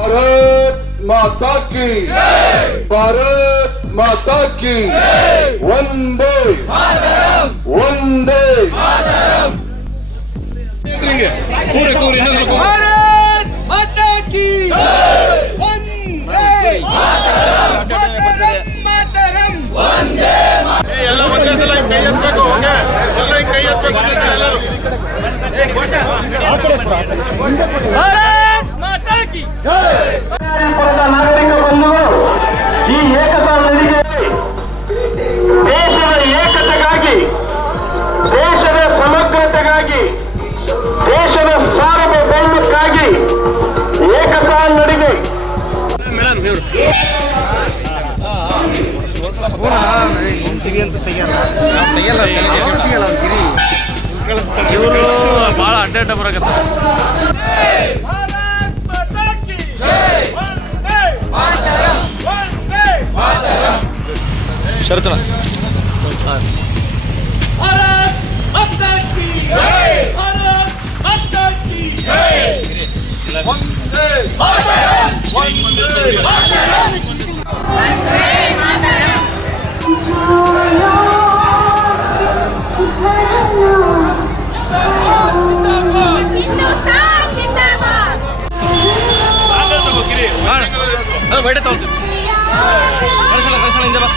भारत माता की भारत माता की वंदे वंदे पूरे पूरे ನಾಗರಿಕ ಬಂಧುಗಳು ಈ ಏಕತಾ ನಡಿಗೆಯಲ್ಲಿ ದೇಶದ ಏಕತೆಗಾಗಿ ದೇಶದ ಸಮಗ್ರತೆಗಾಗಿ ದೇಶದ ಸಾರ್ವಭೌಮಕ್ಕಾಗಿ ಏಕತಾ ನಡಿಗೆ ಇವರು ಭಾಳ ಅಡ್ಡಾಡ ಬರಕತ್ತ ಶರತ್ನ ಹಾಂ ಬೇಡ ತಗೊಂಡು ಕಳಿಸಲ್ಲ ಕಳಿಸಲ್ಲ ಹಿಂದೆ ಬಾ.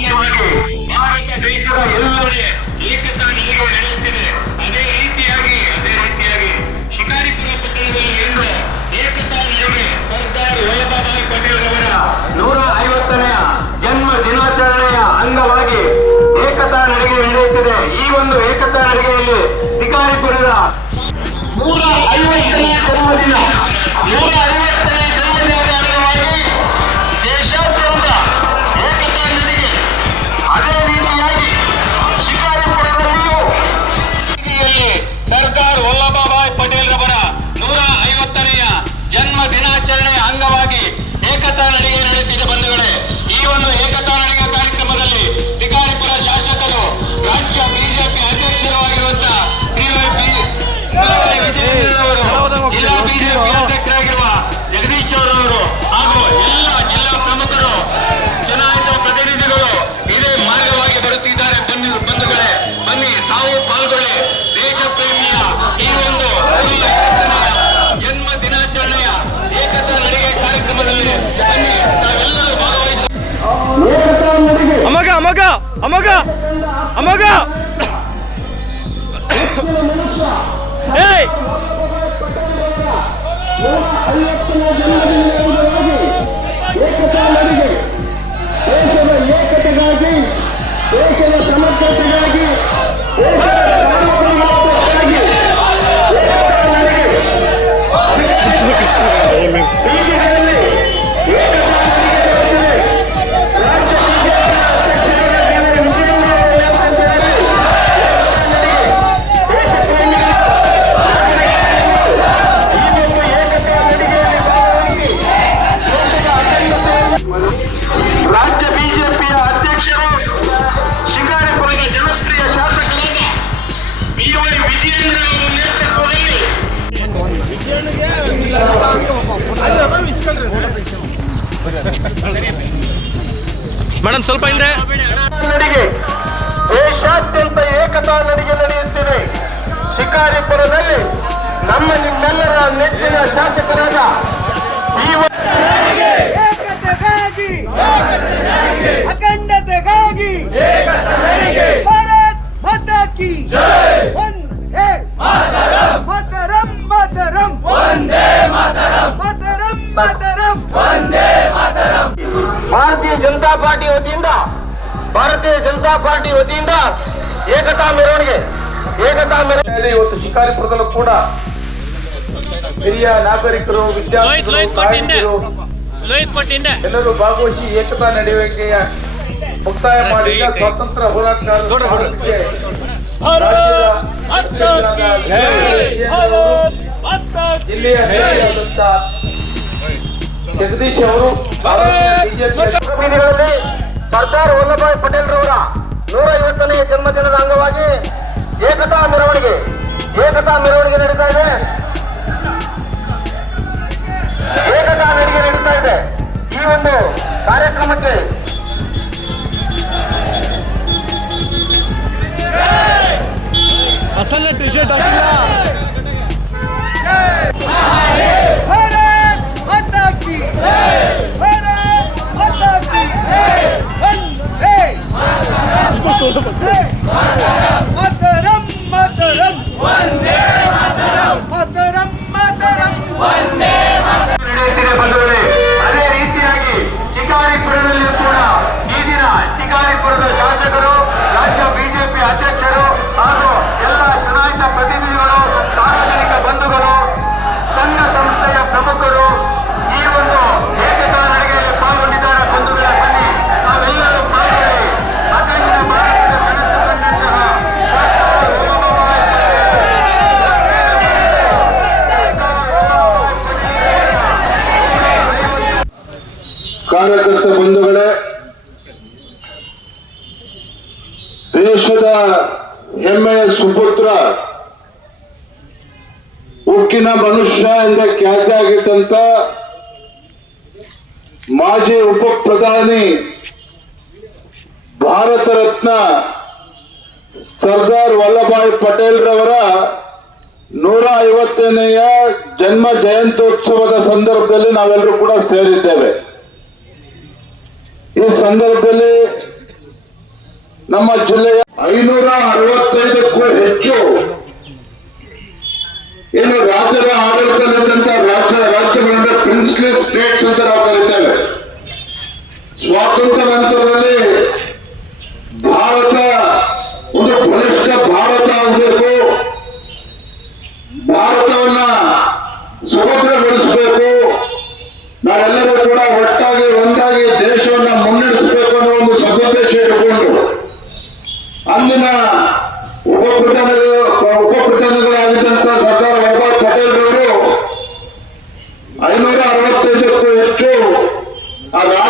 ಭಾರತ ದೇಶದ ಎಲ್ಲೆಡೆ ಏಕತಾ ನಿಲುವು ನಡೆಯುತ್ತಿದೆ ಅದೇ ರೀತಿಯಾಗಿ ಅದೇ ರೀತಿಯಾಗಿ ಶಿಕಾರಿಪುರ ಪಟ್ಟಣದಲ್ಲಿ ಇಂದು ಏಕತಾ ಯೋಗಿ ಸರ್ದಾರ್ ವಲ್ಲಭಭಾಯಿ ಪಟೇಲ್ ಅವರ ನೂರ ಐವತ್ತನೆಯ ಜನ್ಮ ದಿನಾಚರಣೆಯ ಅಂಗವಾಗಿ ಏಕತಾ ನಡಿಗೆ ನಡೆಯುತ್ತಿದೆ. ಈ ಒಂದು ಏಕತಾ ನಡಿಗೆಯಲ್ಲಿ ಶಿಕಾರಿಪುರದ ハリーだ。ಏಕತಾ ನಡಿಗೆ ದೇಶದ ಏಕತೆಗಾಗಿ ದೇಶದ ಸಮಗ್ರತೆಗಾಗಿ ದೇಶದ ಮೇಡಮ್ ಸ್ವಲ್ಪ ಹಿಂದೆ. ನಡಿಗೆ. ದೇಶಾದ್ಯಂತ ಏಕತಾ ನಡಿಗೆ ನಡೆಯುತ್ತಿದೆ. ಶಿಕಾರಿಪುರದಲ್ಲಿ ನಮ್ಮ ನಿಮ್ಮೆಲ್ಲರ ನೆಚ್ಚಿನ ಶಾಸಕರಾದ ಏಕತೆಗಾಗಿ. ಅಖಂಡತೆಗಾಗಿ. ಭಾರತೀಯ ಜನತಾ ಪಾರ್ಟಿ ವತಿಯಿಂದ ಏಕತಾ ಮೆರವಣಿಗೆ ಏಕತಾ ಮೆರವಣಿಗೆ ಇವತ್ತು ಶಿಕಾರಿಪುರದಲ್ಲೂ ಕೂಡ ಹಿರಿಯ ನಾಗರಿಕರು ವಿದ್ಯಾರ್ಥಿಗಳು ಎಲ್ಲರೂ ಭಾಗವಹಿಸಿ ಏಕತಾ ನಡೆಯುವಿಕೆಯ ಮುಕ್ತಾಯ ಮಾಡಿದ. ಸ್ವಾತಂತ್ರ್ಯ ಹೋರಾಟಗಾರರು ಜಿಲ್ಲೆಯ ಜಗದೀಶ್ ಅವರು ಸರ್ದಾರ್ ವಲ್ಲಭಾಯ್ ಪಟೇಲ್ ರವರ ನೂರ ಐವತ್ತನೇ ಜನ್ಮದಿನದ ಅಂಗವಾಗಿ ಏಕತಾ ಮೆರವಣಿಗೆ ಏಕತಾ ಮೆರವಣಿಗೆ ನಡೀತಾ ಇದೆ. ಏಕತಾ ನಡಿಗೆ ನಡೀತಾ ಇದೆ. ಈ ಒಂದು ಕಾರ್ಯಕ್ರಮಕ್ಕೆ ಅಸನ್ನ ಟಿ ಶರ್ಟ್ ಹಾಕಿಲ್ಲ ಶಿಕಾರಿಪುರದಲ್ಲಿ ಕೂಡ ಈ ದಿನ ಶಿಕಾರಿಪುರದ ಶಾಸಕರು, ರಾಜ್ಯ ಬಿಜೆಪಿ ಅಧ್ಯಕ್ಷರು ಹಾಗೂ ಎಲ್ಲ ಚುನಾಯಿತ ಪ್ರತಿನಿಧಿಗಳು, ಸಾರ್ವಜನಿಕ ಬಂಧುಗಳು ಕಾರ್ಯಕರ್ತ ಬಂಧುಗಳೇ, ದೇಶದ ಹೆಮ್ಮೆಯ ಸುಪುತ್ರ, ಉಕ್ಕಿನ ಮನುಷ್ಯ ಎಂದ ಖ್ಯಾತಿ ಆಗಿದ್ದಂತ ಮಾಜಿ ಉಪ ಪ್ರಧಾನಿ ಭಾರತ ರತ್ನ ಸರ್ದಾರ್ ವಲ್ಲಭಾಯ್ ಪಟೇಲ್ ರವರ ನೂರ ಐವತ್ತನೆಯ ಜನ್ಮ ಜಯಂತ್ಯೋತ್ಸವದ ಸಂದರ್ಭದಲ್ಲಿ ನಾವೆಲ್ಲರೂ ಕೂಡ ಸೇರಿದ್ದೇವೆ. ಈ ಸಂದರ್ಭದಲ್ಲಿ ನಮ್ಮ ಜಿಲ್ಲೆಯ ಐನೂರ ಅರವತ್ತೈದಕ್ಕೂ ಹೆಚ್ಚು ಏನು ರಾಜ್ಯದ ಆಡಳಿತದಲ್ಲಿದ್ದಂತ ರಾಜ್ಯ ರಾಜ್ಯಗಳಿಂದ ಪ್ರಿನ್ಸ್ಲಿ ಸ್ಟೇಟ್ಸ್ ಅಂತ ನಾವು ಕರಿತೇವೆ. ಸ್ವಾತಂತ್ರ್ಯ ನಂತರದಲ್ಲಿ ಭಾರತ, ಒಂದು ಬಲಿಷ್ಠ ಭಾರತ ಆಗಬೇಕು. ಭಾರತವನ್ನ ಸುಭದ್ರಗೊಳಿಸಬೇಕು ನಾವೆಲ್ಲರೂ ಕೂಡ ಒಟ್ಟಾಗಿ Agora